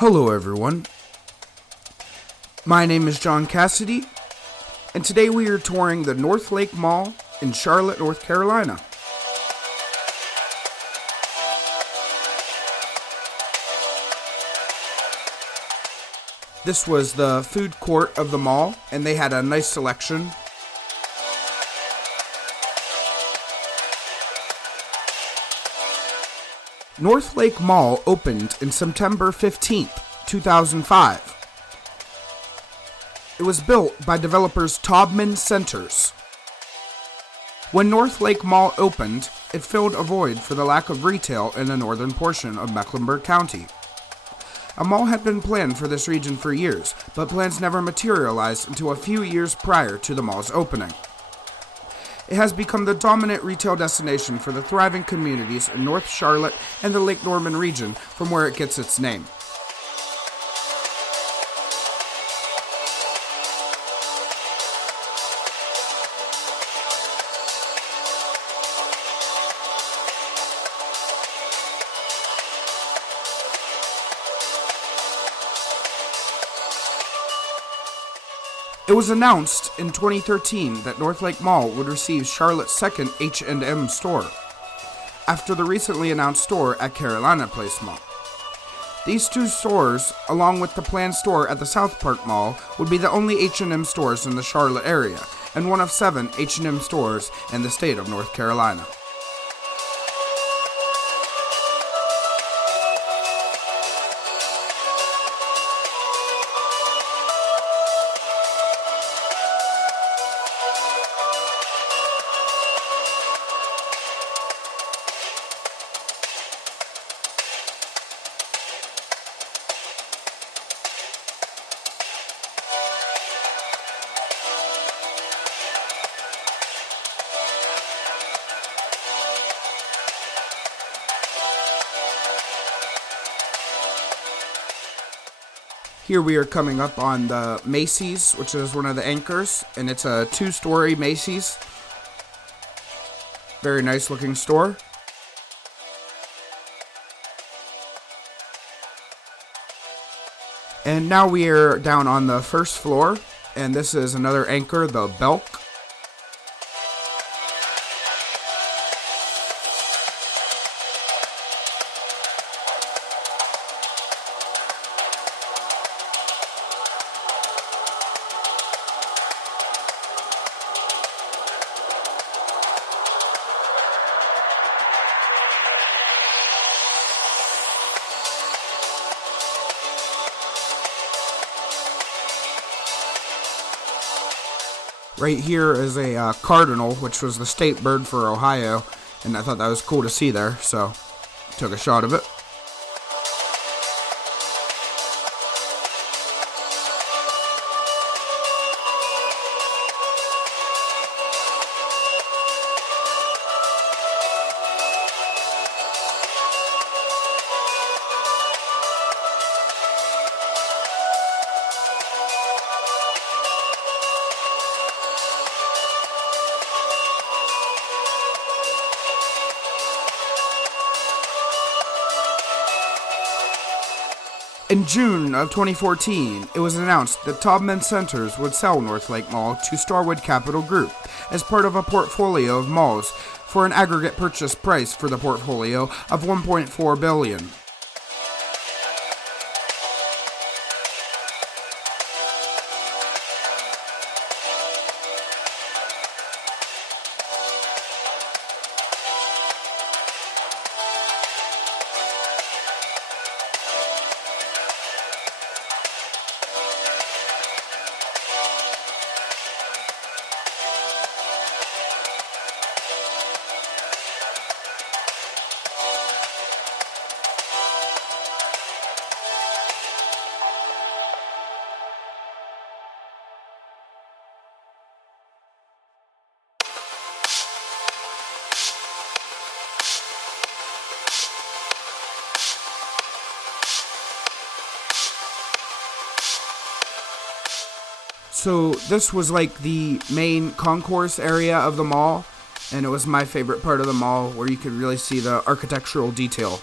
Hello everyone, my name is John Cassity, and today we are touring the Northlake Mall in Charlotte, North Carolina. This was the food court of the mall, and they had a nice selection. Northlake Mall opened in September 15th, 2005. It was built by developers Taubman Centers. When Northlake Mall opened, it filled a void for the lack of retail in the northern portion of Mecklenburg County. A mall had been planned for this region for years, but plans never materialized until a few years prior to the mall's opening. It has become the dominant retail destination for the thriving communities in North Charlotte and the Lake Norman region, from where it gets its name. It was announced in 2013 that Northlake Mall would receive Charlotte's second H&M store, after the recently announced store at Carolina Place Mall. These two stores, along with the planned store at the South Park Mall, would be the only H&M stores in the Charlotte area, and one of 7 H&M stores in the state of North Carolina. Here we are coming up on the Macy's, which is one of the anchors, and it's a 2-story Macy's. Very nice looking store. And now we are down on the first floor, and this is another anchor, the Belk. Right here is a cardinal, which was the state bird for Ohio, and I thought that was cool to see there, so took a shot of it. In June of 2014, it was announced that Taubman Centers would sell Northlake Mall to Starwood Capitol Group as part of a portfolio of malls for an aggregate purchase price for the portfolio of $1.4 billion. So this was like the main concourse area of the mall, and it was my favorite part of the mall where you could really see the architectural detail.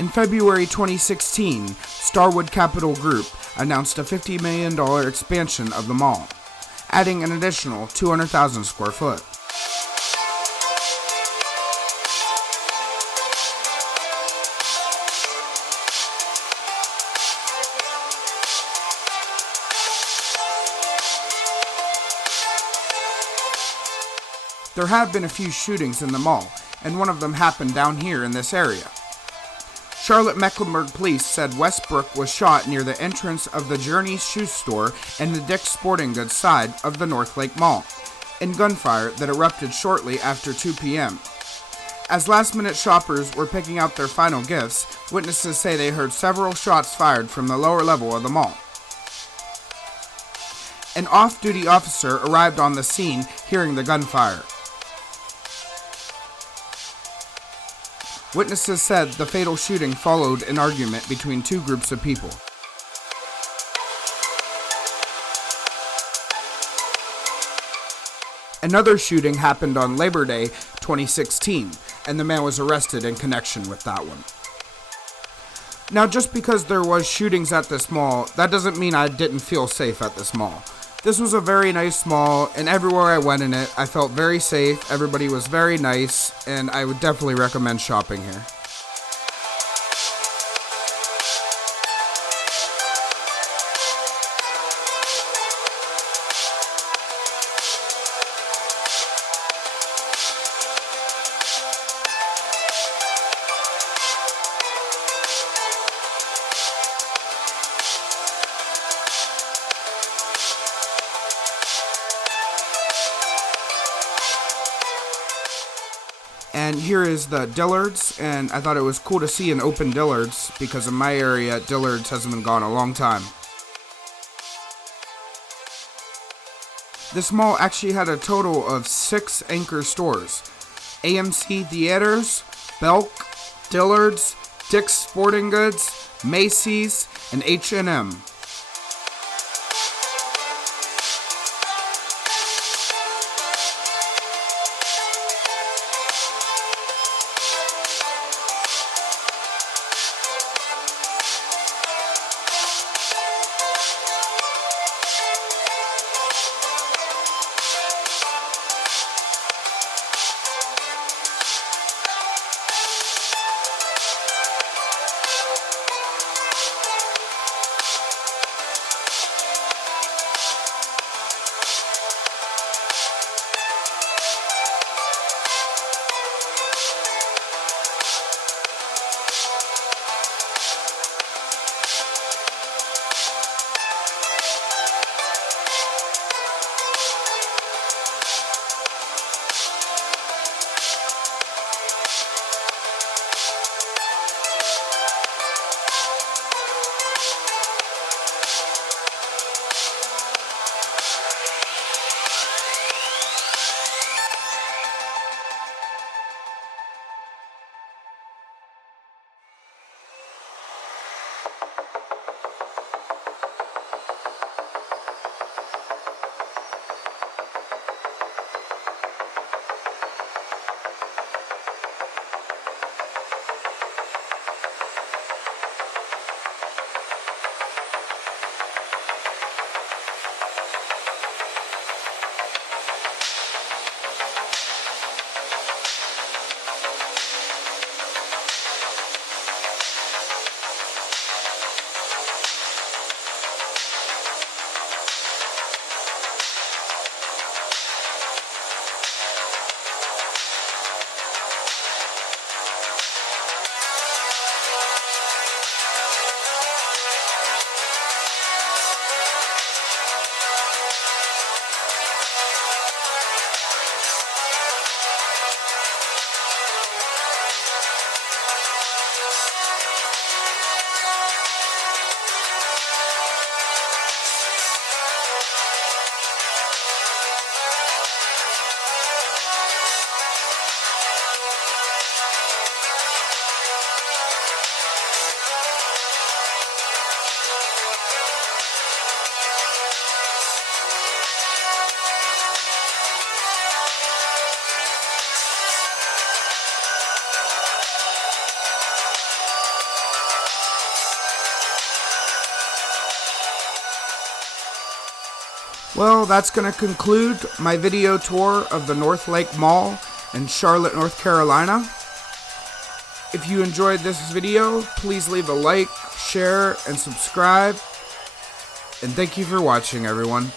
In February 2016, Starwood Capitol Group announced a $50 million expansion of the mall, adding an additional 200,000 square foot. There have been a few shootings in the mall, and one of them happened down here in this area. Charlotte-Mecklenburg police said Westbrook was shot near the entrance of the Journey's shoe store and the Dick's Sporting Goods side of the Northlake Mall, in gunfire that erupted shortly after 2 p.m. As last-minute shoppers were picking out their final gifts, witnesses say they heard several shots fired from the lower level of the mall. An off-duty officer arrived on the scene hearing the gunfire. Witnesses said the fatal shooting followed an argument between two groups of people. Another shooting happened on Labor Day 2016, and the man was arrested in connection with that one. Now, just because there was shootings at this mall, that doesn't mean I didn't feel safe at this mall. This was a very nice mall, and everywhere I went in it, I felt very safe, everybody was very nice, and I would definitely recommend shopping here. And here is the Dillard's, and I thought it was cool to see an open Dillard's, because in my area, Dillard's hasn't been gone a long time. This mall actually had a total of 6 anchor stores: AMC Theaters, Belk, Dillard's, Dick's Sporting Goods, Macy's, and H&M. Well, that's going to conclude my video tour of the Northlake Mall in Charlotte, North Carolina. If you enjoyed this video, please leave a like, share, and subscribe. And thank you for watching, everyone.